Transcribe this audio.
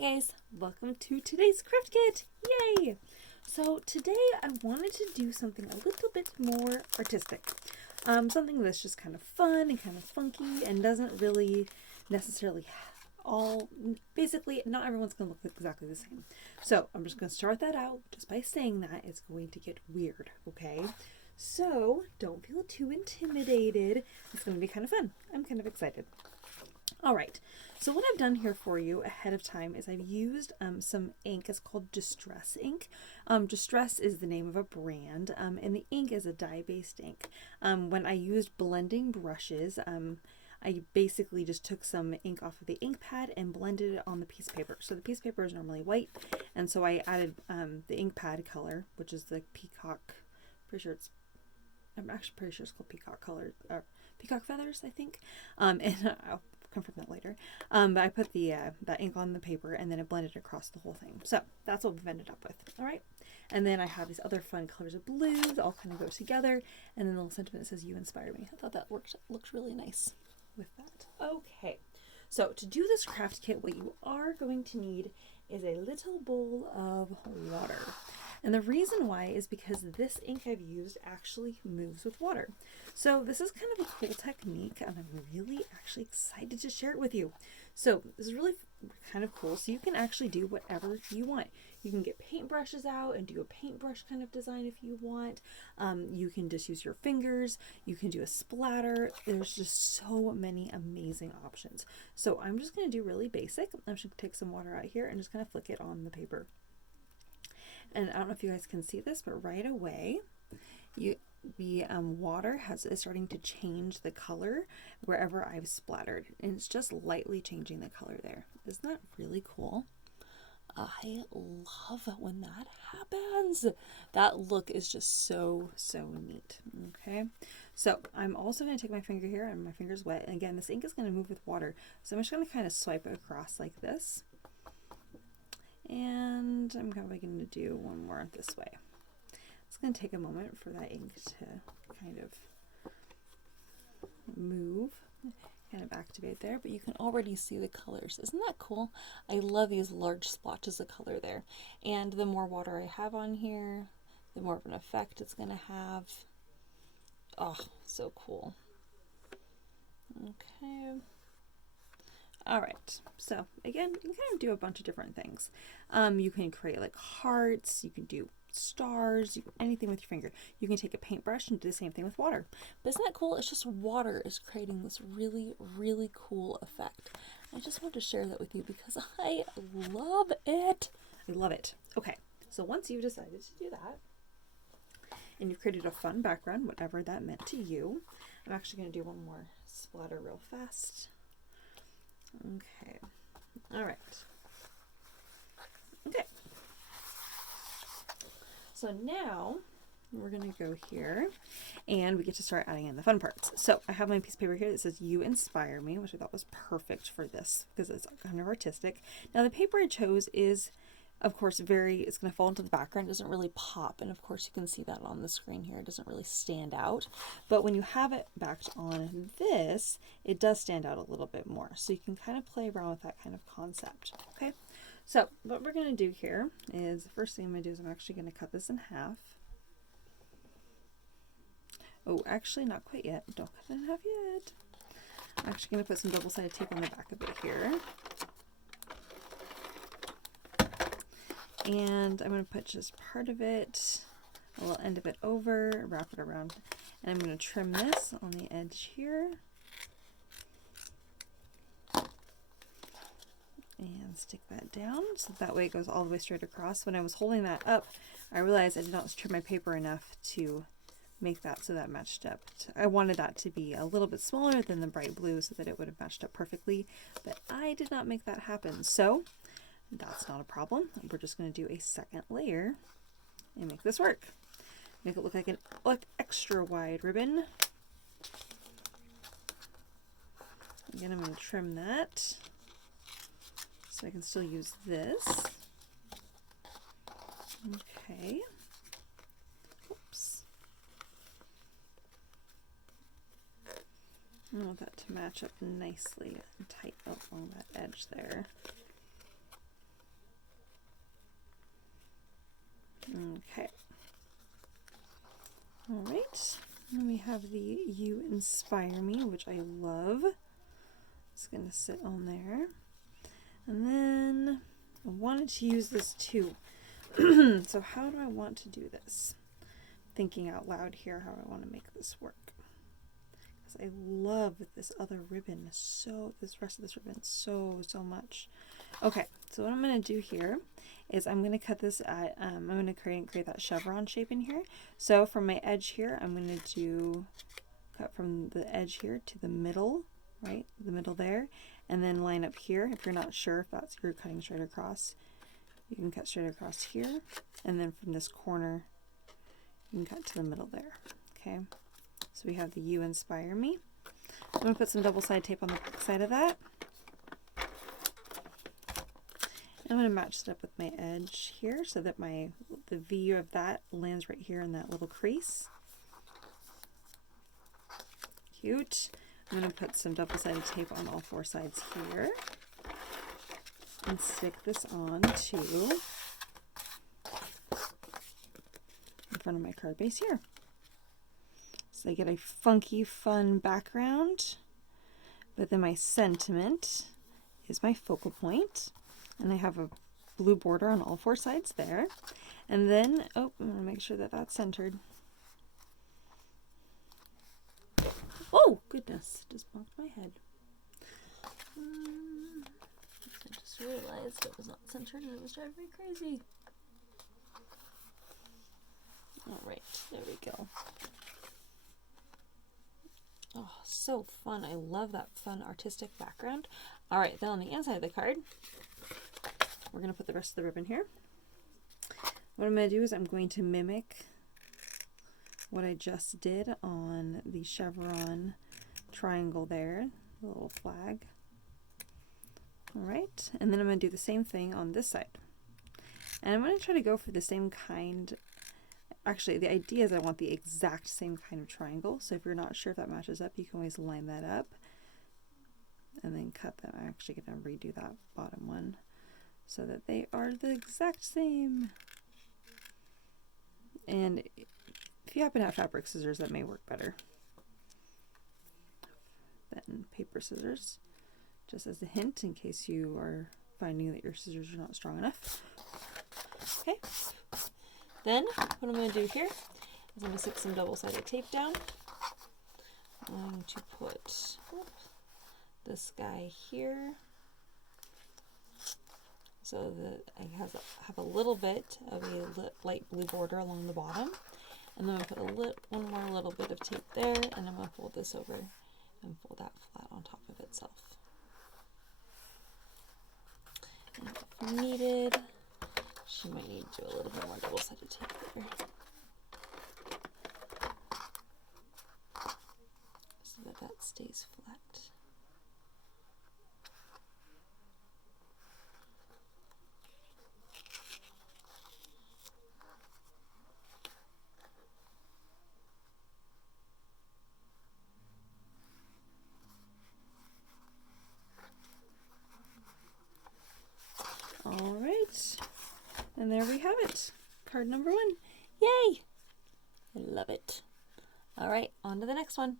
guys, welcome to today's craft kit. Yay! So today I wanted to do something a little bit more artistic. Something that's just kind of fun and kind of funky and doesn't really necessarily basically not everyone's going to look exactly the same. So I'm just going to start that out just by saying that it's going to get weird, okay? So don't feel too intimidated. It's going to be kind of fun. I'm kind of excited. All right, so what I've done here for you ahead of time is I've used some ink. It's called Distress ink. Distress is the name of a brand, and the ink is a dye-based ink. When I used blending brushes, I basically just took some ink off of the ink pad and blended it on the piece of paper. So the piece of paper is normally white, and so I added the ink pad color, which is the peacock. I'm actually pretty sure it's called peacock color, or peacock feathers, I think. And I'll confirm that later. But I put the that ink on the paper and then it blended across the whole thing. So that's what we've ended up with. All right. And then I have these other fun colors of blue that all kind of go together. And then the little sentiment that says, "You inspire me." I thought that looked really nice with that. Okay. So to do this craft kit, what you are going to need is a little bowl of water. And the reason why is because this ink I've used actually moves with water. So this is kind of a cool technique, and I'm really actually excited to share it with you. So this is really kind of cool. So you can actually do whatever you want. You can get paintbrushes out and do a paintbrush kind of design if you want. You can just use your fingers. You can do a splatter. There's just so many amazing options. So I'm just going to do really basic. I'm just going to take some water out here and just kind of flick it on the paper. And I don't know if you guys can see this, but right away, the water is starting to change the color wherever I've splattered. And it's just lightly changing the color there. Isn't that really cool? I love it when that happens. That look is just so neat. Okay, so I'm also going to take my finger here, and my finger's wet. And again, this ink is going to move with water. So I'm just going to kind of swipe it across like this. And I'm probably going to do one more this way. It's going to take a moment for that ink to kind of move, kind of activate there, but you can already see the colors. Isn't that cool? I love these large splotches of color there. And the more water I have on here, the more of an effect it's going to have. Oh, so cool. Okay. All right, so again, you can kind of do a bunch of different things. You can create like hearts, you can do stars, anything with your finger. You can take a paintbrush and do the same thing with water. But isn't that cool? It's just water is creating this really cool effect. I just wanted to share that with you because I love it. I love it. Okay, so once you've decided to do that, and you've created a fun background, whatever that meant to you, I'm actually going to do one more splatter real fast. Okay. All right. Okay. So now we're going to go here and we get to start adding in the fun parts. So I have my piece of paper here that says "You inspire me," which I thought was perfect for this because it's kind of artistic. Now the paper I chose is, of course, it's going to fall into the background. It doesn't really pop. And of course you can see that on the screen here. It doesn't really stand out. But when you have it backed on this, it does stand out a little bit more. So you can kind of play around with that kind of concept. Okay. So what we're going to do here is, the first thing I'm going to do is I'm actually going to cut this in half. Oh, actually not quite yet. Don't cut it in half yet. I'm actually going to put some double-sided tape on the back of it here. And I'm going to put just part of it, a little end of it over, wrap it around, and I'm going to trim this on the edge here. And stick that down so that way it goes all the way straight across. When I was holding that up, I realized I did not trim my paper enough to make that so that matched up. I wanted that to be a little bit smaller than the bright blue so that it would have matched up perfectly, but I did not make that happen. So that's not a problem. We're just going to do a second layer and make this work. Make it look like an extra wide ribbon. Again, I'm going to trim that so I can still use this. Okay. Oops. I want that to match up nicely and tight up along that edge there. Okay. All right. And we have the You Inspire Me, which I love. It's going to sit on there. And then I wanted to use this too. So how do I want to do this? Thinking out loud here how I want to make this work. Because I love this other ribbon this rest of this ribbon so much. Okay, so what I'm going to do here is I'm going to cut this at, I'm going to create that chevron shape in here. So from my edge here, I'm going to cut from the edge here to the middle, right? The middle there, and then line up here. If you're not sure if that's you're cutting straight across, you can cut straight across here, and then from this corner, you can cut to the middle there. Okay, so we have the You Inspire Me. I'm going to put some double-sided tape on the back side of that. I'm going to match it up with my edge here so that the V of that lands right here in that little crease. Cute. I'm going to put some double-sided tape on all 4 sides here and stick this on to in front of my card base here. So I get a funky, fun background, but then my sentiment is my focal point. And I have a blue border on all 4 sides there. And then, oh, I'm going to make sure that that's centered. Oh, goodness, just bumped my head. I just realized it was not centered and it was driving me crazy. All right, there we go. Oh, so fun. I love that fun artistic background. All right, then on the inside of the card, we're going to put the rest of the ribbon here. What I'm going to do is I'm going to mimic what I just did on the chevron triangle there, the little flag. All right, and then I'm going to do the same thing on this side. And I'm going to try to go for the same kind. Actually, the idea is I want the exact same kind of triangle. So if you're not sure if that matches up, you can always line that up and then cut them. I'm actually going to redo that bottom one so that they are the exact same. And if you happen to have fabric scissors, that may work better than paper scissors, just as a hint in case you are finding that your scissors are not strong enough. Okay, then what I'm going to do here is I'm going to stick some double-sided tape down. I'm going to put this guy here so that I have a little bit of a light blue border along the bottom. And then I'm going to put one more little bit of tape there, and I'm going to fold this over and fold that flat on top of itself. And if needed, she might need to do a little bit more double-sided tape there, so that that stays flat. All right, and there we have it. Card number 1. Yay! I love it. All right, on to the next one.